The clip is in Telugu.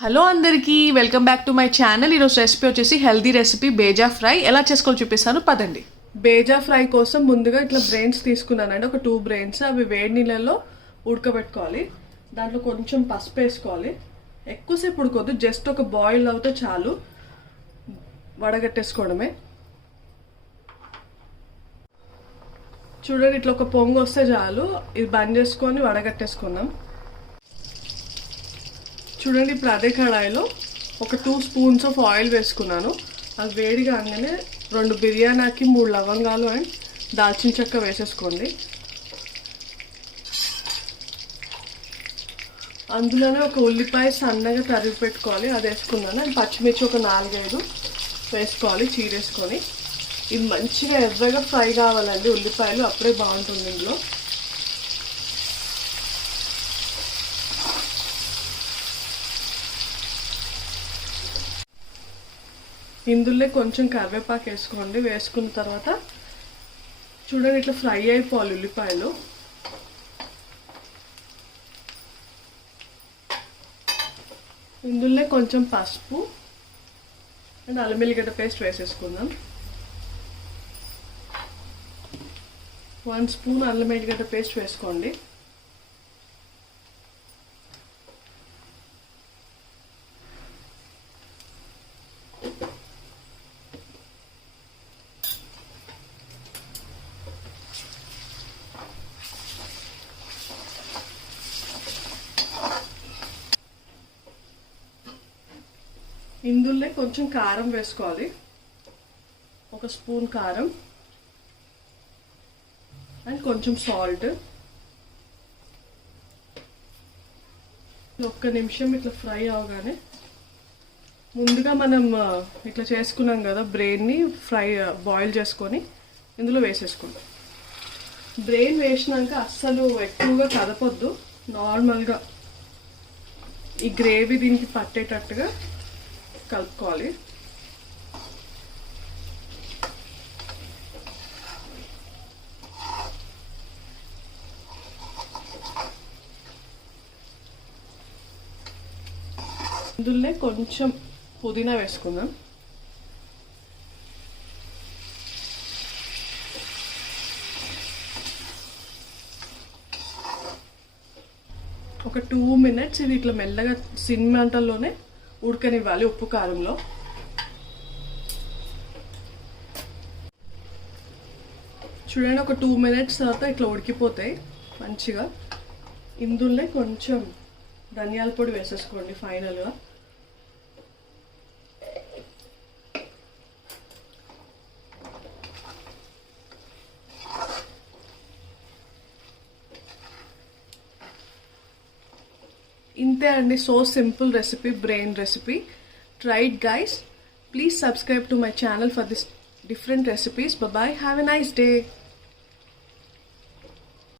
హలో అందరికీ welcome back to my channel. ఈరోజు రెసిపీ వచ్చేసి హెల్దీ రెసిపీ బేజా ఫ్రై. ఎలా చేసుకోవాలో చూపిస్తాను పదండి. బేజా ఫ్రై కోసం ముందుగా ఇట్లా బ్రెయిన్స్ తీసుకున్నానండి, ఒక 2 బ్రెయిన్స్. అవి వేడి నీళ్ళలో ఉడకబెట్టుకోవాలి. దాంట్లో కొంచెం పసుపు వేసుకోవాలి. ఎక్కువసేపు ఉడకొద్దు, జస్ట్ ఒక బాయిల్ అవుతే చాలు, వడగట్టేసుకోవడమే. చూడండి, ఇట్లా ఒక పొంగు వస్తే చాలు, ఇది బంద్ చేసుకొని వడగట్టేసుకుందాం. చూడండి, ఇప్పుడు అదే కడాయిలో ఒక 2 స్పూన్స్ ఆఫ్ ఆయిల్ వేసుకున్నాను. అది వేడిగా అనగానే 2 బిర్యానీకి 3 లవంగాలు అండ్ దాల్చిన చెక్క వేసేసుకోండి. అందులోనే ఒక ఉల్లిపాయ సన్నగా తరిగి పెట్టుకోవాలి, అది వేసుకున్నాను. అండ్ పచ్చిమిర్చి ఒక 4-5 వేసుకోవాలి చీరేసుకొని. ఇది మంచిగా ఎర్రగా ఫ్రై కావాలండి ఉల్లిపాయలు, అప్పుడే బాగుంటుంది ఇందులో. ఇందులో కొంచెం కరివేపాకు వేసుకోండి. వేసుకున్న తర్వాత చూడండి, ఇట్లా ఫ్రై అయిపోవాలి ఉల్లిపాయలు. ఇందులో కొంచెం పసుపు అండ్ అల్లం వెల్లిగడ్డ పేస్ట్ వేసేసుకుందాం. 1 స్పూన్ అల్లం వెల్లిగడ్డ పేస్ట్ వేసుకోండి. ఇందులో కొంచెం కారం వేసుకోవాలి, 1 స్పూన్ కారం అండ్ కొంచెం సాల్ట్. 1 నిమిషం ఇట్లా ఫ్రై అవగానే ముందుగా మనం ఇట్లా చేసుకున్నాం కదా బ్రెయిన్ని బాయిల్ చేసుకొని ఇందులో వేసేసుకుంటాం. బ్రెయిన్ వేసినాక అస్సలు ఎక్కువగా కదపొద్దు, నార్మల్గా ఈ గ్రేవీ దీనికి పట్టేటట్టుగా కలుపుకోవాలి. ఇందులో కొంచెం పుదీనా వేసుకుందాం. ఒక 2 మినిట్స్ ఇది ఇట్లా మెల్లగా సిమ్ మంటల్లోనే ఉడకనివ్వాలి ఉప్పు కారంలో. చూడండి, ఒక 2 మినిట్స్ తర్వాత ఇట్లా ఉడికిపోతాయి మంచిగా. ఇందులో కొంచెం ధనియాల పొడి వేసేసుకోండి ఫైనల్గా. ఇంతే అండి, so simple recipe, brain recipe. Try it guys. Please subscribe to my channel for this different recipes. Bye bye. Have a nice day.